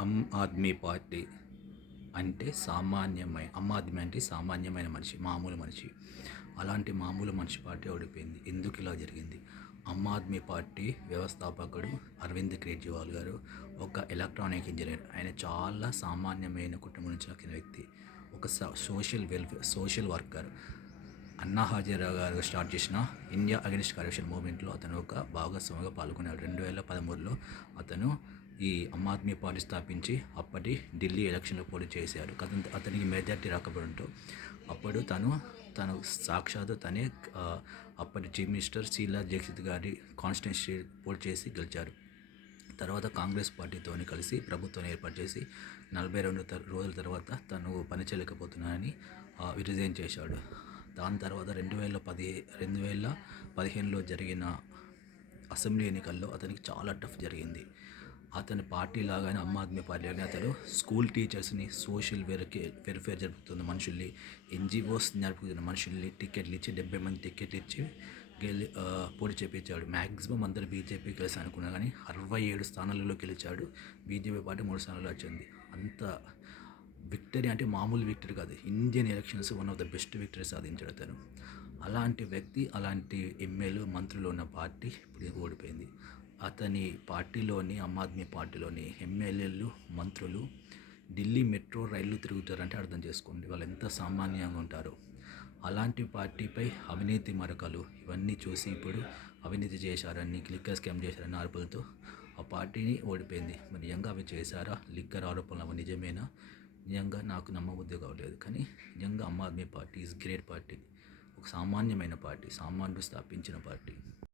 ఆమ్ Aadmi party అంటే ఆమ్ ఆద్మీ అంటే సామాన్యమైన మనిషి, మామూలు మనిషి. అలాంటి మామూలు మనిషి పార్టీ ఓడిపోయింది. ఎందుకు ఇలా జరిగింది? ఆమ్ ఆద్మీ పార్టీ వ్యవస్థాపకుడు అరవింద్ కేజ్రీవాల్ గారు ఒక ఎలక్ట్రానిక్ ఇంజనీర్. ఆయన చాలా సామాన్యమైన కుటుంబం నుంచి వచ్చిన వ్యక్తి. ఒక సోషల్ వర్కర్. అన్నా హజారే గారు స్టార్ట్ చేసిన ఇండియా అగెనిస్ట్ కరప్షన్ మూవ్మెంట్లో అతను ఒక భాగస్వామిగా పాల్గొన్నాడు. 2013లో అతను ఈ ఆమ్ ఆద్మీ పార్టీ స్థాపించి అప్పటి ఢిల్లీ ఎలక్షన్లో పోటీ చేశాడు. అతనికి మెజార్టీ రాకపోవడంతో అప్పుడు తను సాక్షాత్తు తనే అప్పటి చీఫ్ మినిస్టర్ షీలా దీక్షిత్ గారి కాన్స్టిట్యున్సీ పోటీ చేసి గెలిచారు. తర్వాత కాంగ్రెస్ పార్టీతోని కలిసి ప్రభుత్వాన్ని ఏర్పాటు చేసి 42 రోజుల తర్వాత తను పని చేయలేకపోతున్నానని రిజైన్ చేశాడు. దాని తర్వాత 2015లో జరిగిన అసెంబ్లీ ఎన్నికల్లో అతనికి చాలా టఫ్ జరిగింది. అతని పార్టీ లాగానే ఆమ్ ఆద్మీ పార్టీ లాగానే అతను స్కూల్ టీచర్స్ని, సోషల్ వెల్ఫేర్ జరుపుతున్న మనుషుల్ని, ఎన్జిఓస్ నడుపుతున్న మనుషుల్ని టికెట్లు ఇచ్చి 70 మంది టికెట్లు ఇచ్చి పోటీ చేయించాడు. మ్యాక్సిమం అందరూ బీజేపీ కలిసి అనుకున్నా కానీ 67 స్థానాలలో గెలిచాడు. బీజేపీ పార్టీ 3 స్థానాల్లో వచ్చింది. అంత విక్టరీ అంటే మామూలు విక్టరీ కాదు. Indian elections one of the best victory సాధించాడు అతను. అలాంటి వ్యక్తి, అలాంటి ఎమ్మెల్యేలు, మంత్రులు ఉన్న పార్టీ ఇప్పుడు ఓడిపోయింది. అతని పార్టీలోని, ఆమ్ ఆద్మీ పార్టీలోని ఎమ్మెల్యేలు, మంత్రులు ఢిల్లీ మెట్రో రైళ్లు తిరుగుతారంటే అర్థం చేసుకోండి వాళ్ళు ఎంత సామాన్యంగా ఉంటారో. అలాంటి పార్టీపై అవినీతి మరకలు ఇవన్నీ చూసి ఇప్పుడు అవినీతి చేశారని, లిక్కర్ స్కామ్ చేశారని ఆరోపణలతో ఆ పార్టీని ఓడిపోయింది. మరి నిజంగా అవి చేశారా? లిక్కర్ ఆరోపణలు అవి నిజమేనా? నిజంగా నాకు నమ్మబుద్ధి కావట్లేదు. కానీ నిజంగా Aam Aadmi party is great party. ఒక సామాన్యమైన పార్టీ, సామాన్యుడు స్థాపించిన పార్టీ.